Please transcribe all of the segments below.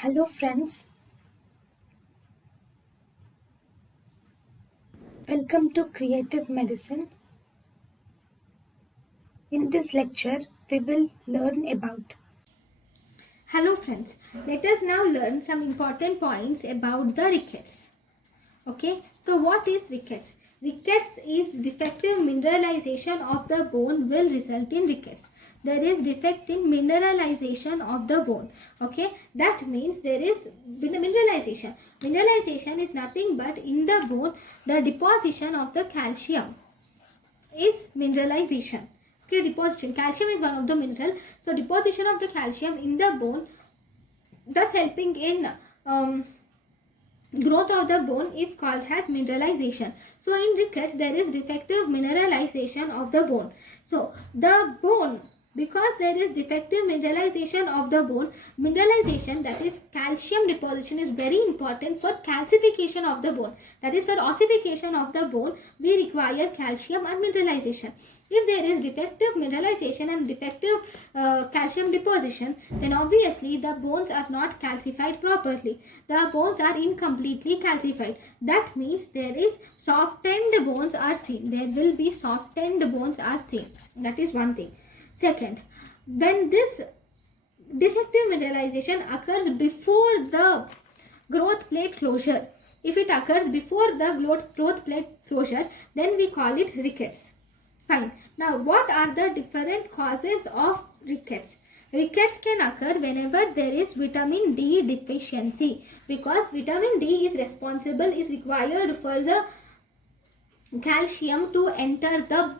Hello friends, welcome to Creative Medicine. In this lecture, we will learn about. Hello friends, let us now learn some important points about the rickets. Okay, so what is rickets? Rickets is defective mineralization of the bone will result in rickets. There is defect in mineralization of the bone. Okay, that means there is mineralization. Mineralization is nothing but in the bone the deposition of the calcium is mineralization. Okay, deposition. Calcium is one of the mineral. So deposition of the calcium in the bone, thus helping in growth of the bone, is called as mineralization. So in rickets there is defective mineralization of the bone. So the bone, because there is defective mineralization of the bone, mineralization, that is calcium deposition, is very important for calcification of the bone. That is, for ossification of the bone we require calcium and mineralization. If there is defective mineralization and defective calcium deposition, then obviously the bones are not calcified properly. The bones are incompletely calcified. That means there is softened bones are seen. There will be softened bones are seen. That is one thing. Second, when this defective mineralization occurs before the growth plate closure, if it occurs before the growth plate closure, then we call it rickets. Fine. Now, what are the different causes of rickets? Rickets can occur whenever there is vitamin D deficiency, because vitamin D is required for the calcium to enter the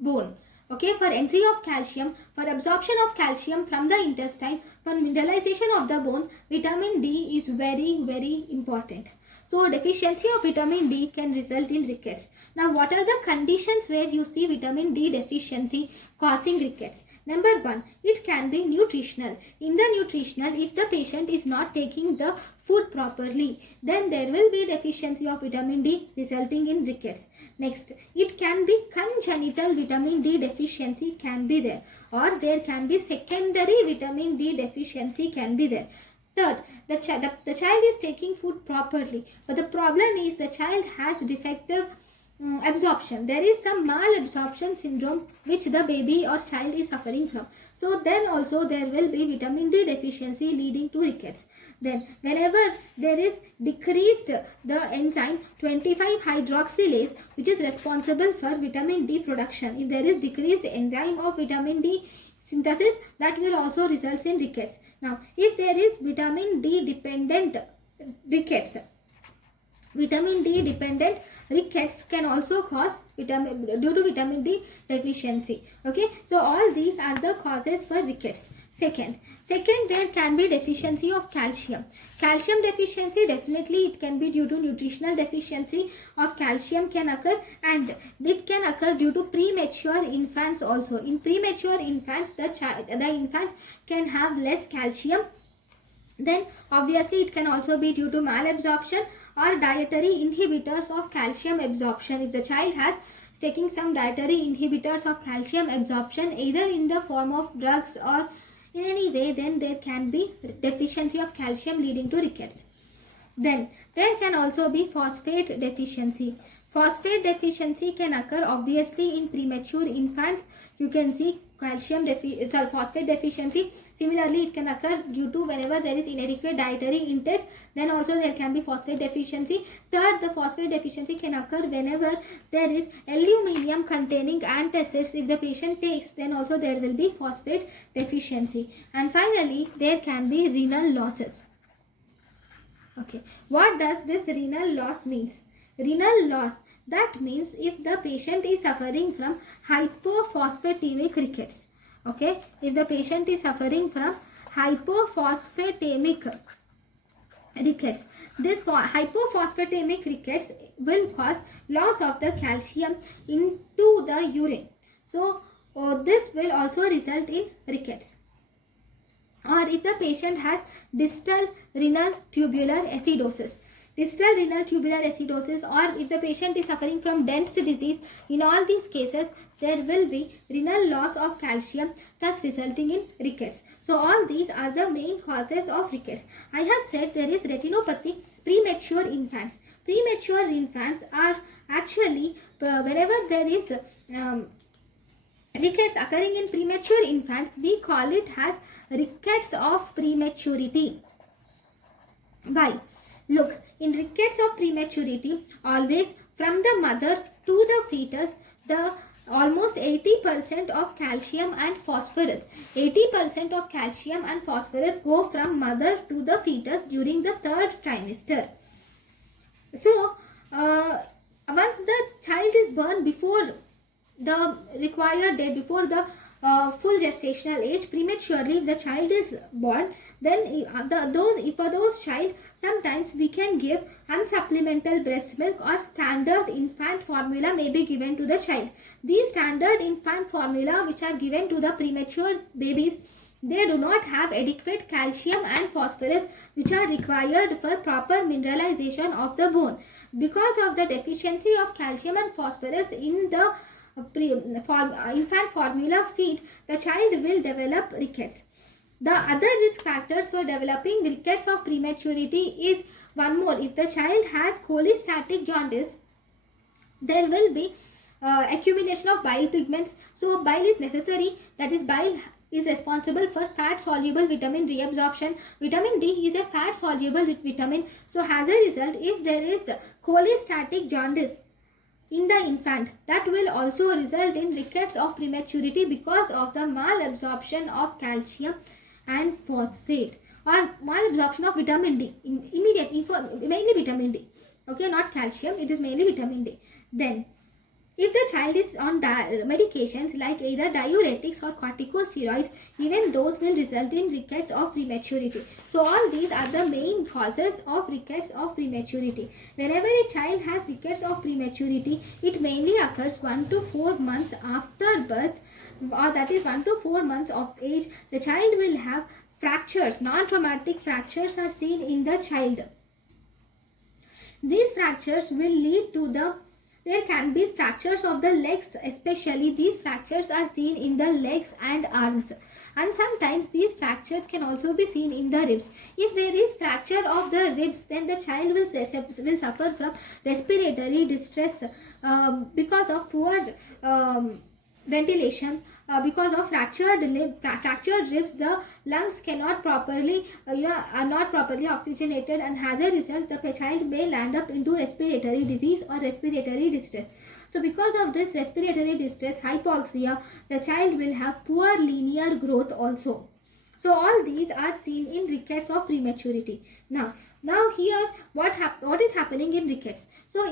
bone. Okay, for entry of calcium, for absorption of calcium from the intestine, for mineralization of the bone, vitamin D is very important. So deficiency of vitamin D can result in rickets. Now, what are the conditions where you see vitamin D deficiency causing rickets? Number one, it can be nutritional. In the nutritional, if the patient is not taking the food properly, then there will be deficiency of vitamin D resulting in rickets. Next, it can be congenital vitamin D deficiency can be there, or there can be secondary vitamin D deficiency can be there. Third, the child is taking food properly, but the problem is the child has defective absorption. There is some malabsorption syndrome which the baby or child is suffering from. So then also there will be vitamin D deficiency leading to rickets. Then whenever there is decreased the enzyme 25 hydroxylase, which is responsible for vitamin D production, if there is decreased enzyme of vitamin D synthesis, that will also result in rickets. Now, if there is vitamin D dependent rickets, vitamin D dependent rickets can also cause due to vitamin D deficiency. Okay, so all these are the causes for rickets. Second, there can be deficiency of calcium. Calcium deficiency, definitely it can be due to nutritional deficiency of calcium can occur, and it can occur due to premature infants also. In premature infants, the infants can have less calcium. Then obviously it can also be due to malabsorption or dietary inhibitors of calcium absorption. If the child has taking some dietary inhibitors of calcium absorption, either in the form of drugs or in any way, then there can be deficiency of calcium leading to rickets. Then there can also be phosphate deficiency. Phosphate deficiency can occur obviously in premature infants. You can see phosphate deficiency. Similarly, it can occur due to whenever there is inadequate dietary intake. Then also there can be phosphate deficiency. Third, the phosphate deficiency can occur whenever there is aluminium containing antacids. If the patient takes, then also there will be phosphate deficiency. And finally, there can be renal losses. Okay, what does this renal loss means? Renal loss, that means if the patient is suffering from hypophosphatemic rickets. Okay, if the patient is suffering from hypophosphatemic rickets, this hypophosphatemic rickets will cause loss of the calcium into the urine. So this will also result in rickets. Or if the patient has distal renal tubular acidosis. distal renal tubular acidosis, or if the patient is suffering from Dent's disease, in all these cases there will be renal loss of calcium, thus resulting in rickets. So all these are the main causes of rickets. I have said there is retinopathy, premature infants. Premature infants are actually, whenever there is rickets occurring in premature infants, we call it as rickets of prematurity. Why? Look, in rickets of prematurity, always from the mother to the fetus, the almost 80% of calcium and phosphorus. 80% of calcium and phosphorus go from mother to the fetus during the third trimester. So, once the child is born before the required date, before the full gestational age, prematurely if the child is born, then for those child, sometimes we can give unsupplemental breast milk or standard infant formula may be given to the child. These standard infant formula which are given to the premature babies, they do not have adequate calcium and phosphorus which are required for proper mineralization of the bone. Because of the deficiency of calcium and phosphorus in the infant formula feed, the child will develop rickets. The other risk factors for developing rickets of prematurity is one more. If the child has cholestatic jaundice, there will be accumulation of bile pigments. So bile is necessary, that is bile is responsible for fat soluble vitamin reabsorption. Vitamin D is a fat soluble vitamin. So as a result, if there is cholestatic jaundice in the infant, that will also result in rickets of prematurity because of the malabsorption of calcium and phosphate, or malabsorption of vitamin D, mainly vitamin D. Okay, not calcium, it is mainly vitamin D. Then, if the child is on medications like either diuretics or corticosteroids, even those will result in rickets of prematurity. So all these are the main causes of rickets of prematurity. Whenever a child has rickets of prematurity, it mainly occurs 1 to 4 months after birth, or that is 1 to 4 months of age. The child will have fractures, non-traumatic fractures are seen in the child. These fractures will lead to there can be fractures of the legs, especially these fractures are seen in the legs and arms, and sometimes these fractures can also be seen in the ribs. If there is fracture of the ribs, then the child will suffer from respiratory distress because of poor ventilation. Because of fractured ribs, the lungs cannot properly are not properly oxygenated, and as a result the child may land up into respiratory disease or respiratory distress. So because of this respiratory distress, hypoxia, the child will have poor linear growth also. So all these are seen in rickets of prematurity. Now here what is happening in rickets? So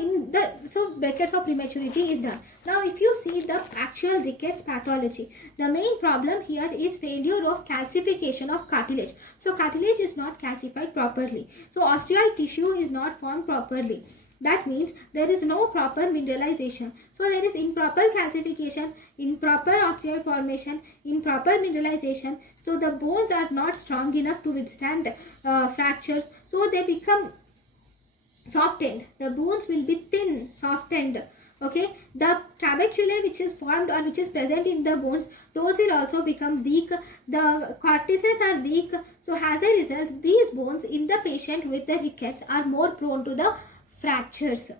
rickets of prematurity is done. Now if you see the actual rickets pathology, the main problem here is failure of calcification of cartilage. So cartilage is not calcified properly. So osteoid tissue is not formed properly. That means there is no proper mineralization. So there is improper calcification, improper osteoid formation, improper mineralization. So the bones are not strong enough to withstand fractures. So they become softened. The bones will be thin, softened. Okay, the trabeculae which is formed or which is present in the bones, those will also become weak. The cortices are weak. So as a result, these bones in the patient with the rickets are more prone to the fractures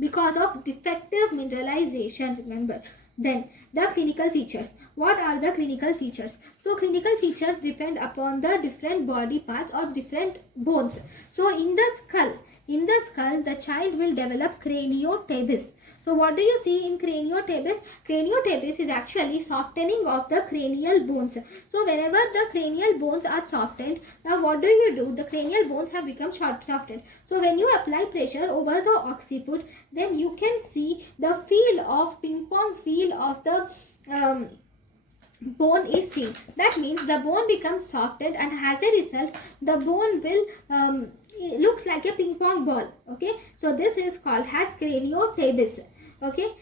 because of defective mineralization, remember. Then the clinical features. What are the clinical features? So clinical features depend upon the different body parts or different bones. So in the skull, the child will develop craniotabes. So what do you see in craniotabes? Craniotabes is actually softening of the cranial bones. So whenever the cranial bones are softened, now what do you do? The cranial bones have become softened. So when you apply pressure over the occiput, then you can see the ping pong feel of the bone is seen. That means the bone becomes softened, and as a result the bone will it looks like a ping pong ball. Okay, so this is called as craniotabes. Okay,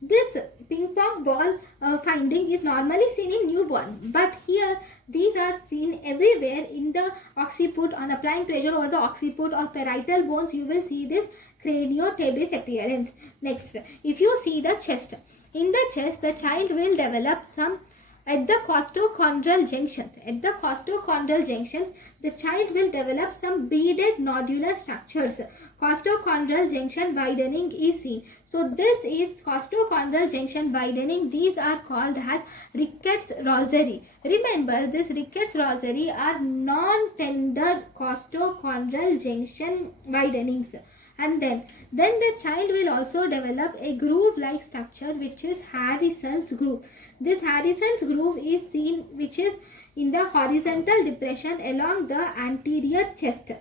this ping pong ball finding is normally seen in newborn, but here these are seen everywhere in the occiput. On applying pressure over the occiput or parietal bones, you will see this craniotabes appearance. Next, if you see the chest, in the chest the child will develop some at the costochondral junctions. At the costochondral junctions, the child will develop some beaded nodular structures. Costochondral junction widening is seen. So this is costochondral junction widening. These are called as rickets rosary. Remember, this rickets rosary are non-tender costochondral junction widenings. And then the child will also develop a groove-like structure, which is Harrison's groove. This Harrison's groove is seen, which is in the horizontal depression along the anterior chest.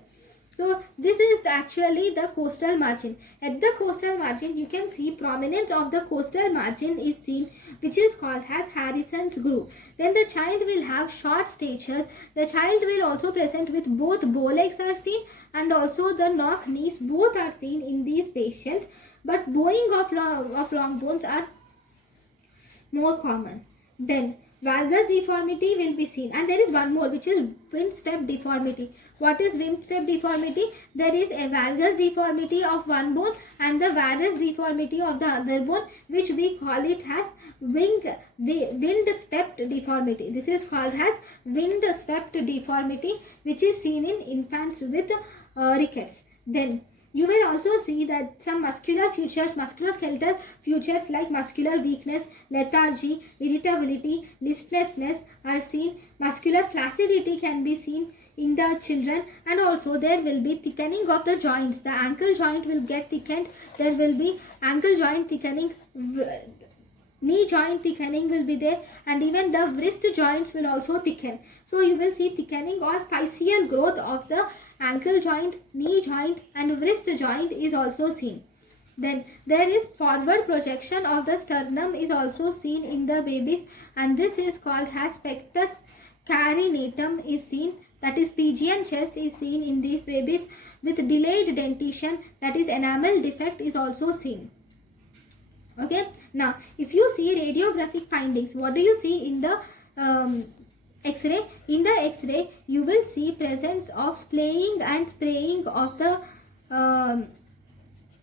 So this is actually the costal margin. At the costal margin, you can see prominence of the costal margin is seen, which is called as Harrison's groove. Then the child will have short stature. The child will also present with both bow legs are seen, and also the knock knees. Both are seen in these patients, but bowing of long bones are more common. Then valgus deformity will be seen, and there is one more, which is Winsfeb deformity. What is Winsfeb deformity? There is a valgus deformity of one bone and the varus deformity of the other bone, which we call it as wind-swept deformity. This is called as wind-swept deformity, which is seen in infants with rickets. Then you will also see that some muscular features, musculoskeletal features like muscular weakness, lethargy, irritability, listlessness are seen. Muscular flaccidity can be seen in the children, and also there will be thickening of the joints. The ankle joint will get thickened. There will be ankle joint thickening, knee joint thickening will be there, and even the wrist joints will also thicken. So you will see thickening or physeal growth of the ankle joint, knee joint and wrist joint is also seen. Then there is forward projection of the sternum is also seen in the babies, and this is called as pectus carinatum is seen, that is Pigeon chest is seen in these babies. With delayed dentition, that is enamel defect is also seen. Okay, now if you see radiographic findings, what do you see in the X-ray? In the X-ray, you will see presence of splaying and spraying of the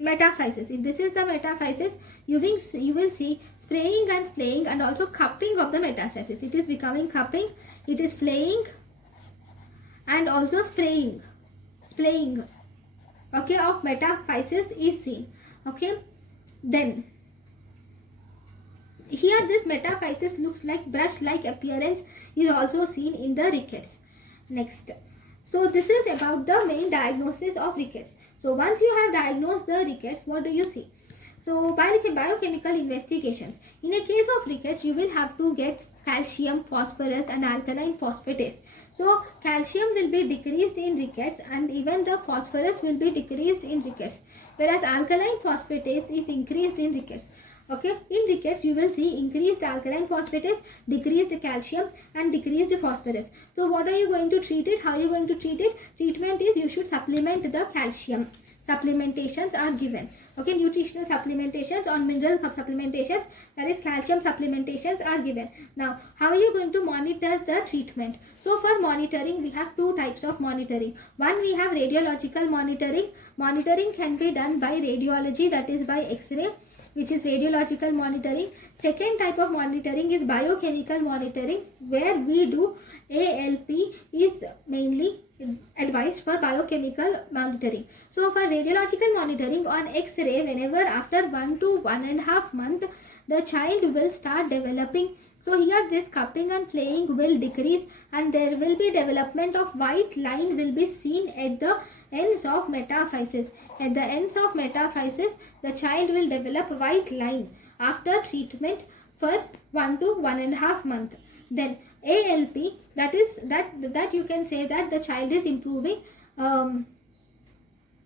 metaphysis. If this is the metaphysis, you will see spraying and splaying, and also cupping of the metaphysis. It is becoming cupping, it is flaying, and also splaying, okay, of metaphysis is seen. Okay, then here this metaphysis looks like brush-like appearance is also seen in the rickets. Next, so this is about the main diagnosis of rickets. So once you have diagnosed the rickets, what do you see? So biochemical investigations. In a case of rickets, you will have to get calcium, phosphorus and alkaline phosphatase. So calcium will be decreased in rickets, and even the phosphorus will be decreased in rickets, whereas alkaline phosphatase is increased in rickets. Okay, in rickets you will see increased alkaline phosphatase, decreased calcium and decreased phosphorus. So what are you going to treat it? How are you going to treat it? Treatment is you should supplement the calcium. Supplementations are given. Okay, nutritional supplementations or mineral supplementations, that is calcium supplementations are given. Now, how are you going to monitor the treatment? So for monitoring, we have two types of monitoring. One, we have radiological monitoring. Monitoring can be done by radiology, that is by X-ray, which is radiological monitoring. Second type of monitoring is biochemical monitoring, where we do ALP is mainly advised for biochemical monitoring. So for radiological monitoring on X-ray, whenever after 1 to 1.5 months, the child will start developing. So here this cupping and flaying will decrease, and there will be development of white line will be seen at the ends of metaphysis. At the ends of metaphysis, the child will develop white line after treatment for 1 to 1.5 months. Then ALP, that is that you can say that the child is improving. The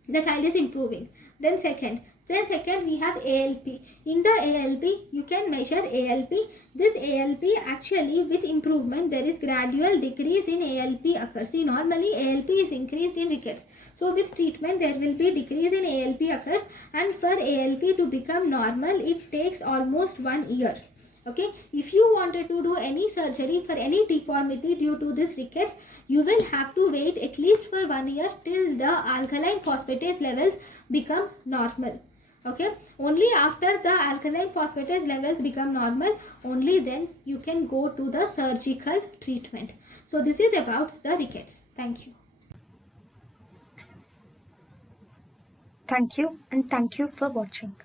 child is improving. Then second, Then second we have ALP. In the ALP you can measure ALP. This ALP actually with improvement there is gradual decrease in ALP occurs. See, normally ALP is increased in rickets. So with treatment there will be decrease in ALP occurs, and for ALP to become normal it takes almost 1 year. Okay, if you wanted to do any surgery for any deformity due to this rickets, you will have to wait at least for 1 year till the alkaline phosphatase levels become normal. Okay, only after the alkaline phosphatase levels become normal, only then you can go to the surgical treatment. So this is about the rickets. Thank you. Thank you, and thank you for watching.